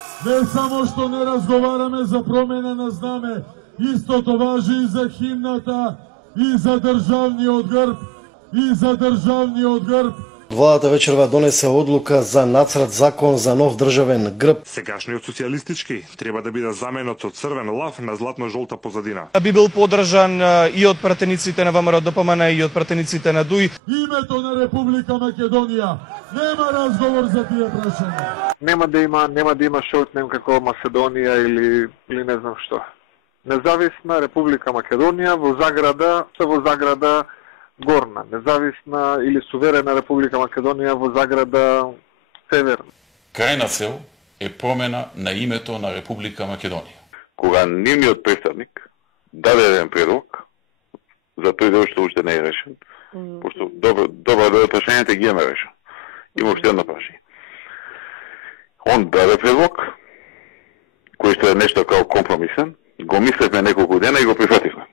Не само што не разговараме за промена на знаме, истото важи и за химната, и за државниот грб, и за државниот грб. Владата вечерва донесе одлука за нацрт закон за нов државен грб. Сегашниот социјалистички треба да биде заменет од црвен лав на златно-жолта позадина. Би бил подржан и од пратениците на ВМРО ДПМН и од пратениците на ДУИ. Името на Република Македонија нема разговор за тие прашања. Нема да има шоутнем како Македонија или не знам што. Независна Република Македонија во заграда Горна, независна или суверена Република Македонија во заграда Северна. Крајна цел е промена на името на Република Македонија. Кога нивниот представник даде еден предлог, за тој дел што уште не е решен, пошто добро да прашањата ги имаме решен. Има уште едно прашање. Он даде предлог, кој што е нешто као компромисен, го мислевме неколку дена и го прифативме.